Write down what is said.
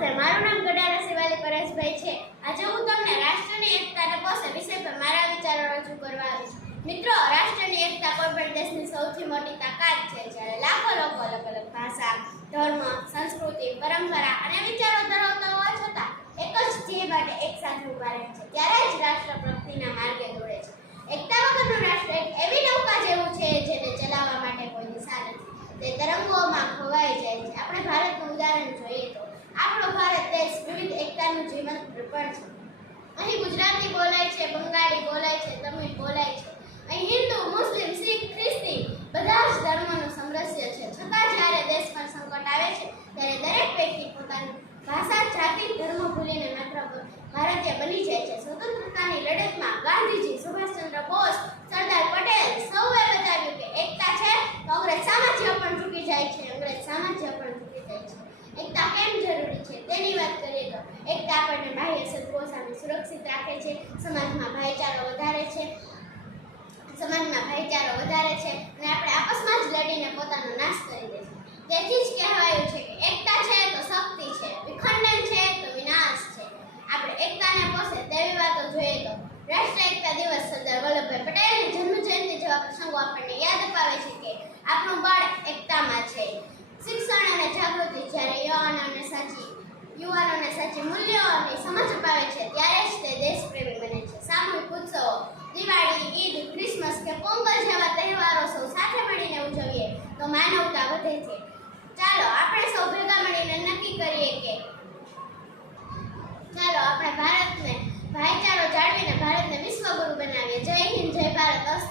નમસ્તે, મારું નામ ગડારા શિવાલી પરેશભાઈ છે। આજે હું તમને રાષ્ટ્રની એકતાને પોષે વિષય પર મારા વિચારો રજૂ કરવા આવી છું। મિત્રો, રાષ્ટ્રની એકતા કોઈ પણ દેશની સૌથી મોટી તાકાત છે। જ્યારે લાખો લોકો અલગ અલગ ભાષા, ધર્મ, સંસ્કૃતિ, પરંપરા અને વિચારો ધરાવતા હોવા છતાં એક જ ધ્યેય માટે એકસાથે ઉભા રહે છે, ત્યારે જ રાષ્ટ્ર પ્રગતિના માર્ગે દોડે છે। એકતા વગરનું રાષ્ટ્ર એક એવી નૌકા જેવું છે જેને ચલાવવા માટે કોઈ દિશા નથી, તે તરંગોમાં ખોવાઈ જાય છે। આપણે ભારતનું ઉદાહરણ જોઈએ તો આપણો ભારત દેશ વિવિધ એકતાનું જીવંત દર્પણ છે। અહીં ગુજરાતી બોલાય છે, બંગાળી બોલાય છે, તમિળ બોલાય છે। અહીં હિન્દુ, મુસ્લિમ, શીખ, ખ્રિસ્તી બધા જ ધર્મોનું સમરસ્ય છે। છતાં જ્યારે દેશ પર સંકટ આવે છે ત્યારે દરેક વ્યક્તિ પોતાની ભાષા, જાતિ, ધર્મ ભૂલીને માત્ર ભારતીય બની જાય છે। સ્વતંત્રતાની લડતમાં ગાંધીજી, સુભાષચંદ્ર બોઝ, સરદાર પટેલ સૌએ બતાવ્યું કે એકતા છે તો અંગ્રેજ સામ્રાજ્ય પણ ઝૂકી જાય છે, અંગ્રેજ સામ્રાજ્ય પણ ઝૂકી જાય છે। એકતા કેમ જરૂરી છે તેની વાત કરીએ તો એકતા આપણને બાહ્ય શત્રુઓ સામે સુરક્ષિત રાખે છે, સમાજમાં ભાઈચારો વધારે છે અને આપણે આપસમાં જ લડીને પોતાનો નાશ કરી દે છે। તેથી જ કહેવાયું છે કે એકતા છે તો શક્તિ છે, વિખંડન છે તો વિનાશ છે। આપણે એકતાને પોષે તેવી વાતો જોઈએ તો રાષ્ટ્રીય એકતા દિવસ સરદાર વલ્લભભાઈ પટેલની જન્મજયંતિ જેવા પ્રસંગો આપણને યાદ અપાવે છે કે આપણું બળ એકતામાં છે। શિક્ષણ અને જાગૃતિ જ્યારે યુવાનોને સાચી મૂલ્યોની સમજ અપાવે છે ત્યારે જ તે દેશપ્રેમી બને છે। સામૂહિક ઉત્સવો, દિવાળી, ઈદ, ક્રિસમસ કે પોંગલ જેવા તહેવારો સૌ સાથે મળીને ઉજવીએ તો માનવતા વધે છે। ચાલો આપણે સૌ ભેગા મળીને નક્કી કરીએ કે ચાલો આપણે ભારતને ભાઈચારો જાળવીને ભારતને વિશ્વગુરુ બનાવીએ। જય હિન્દ, જય ભારત।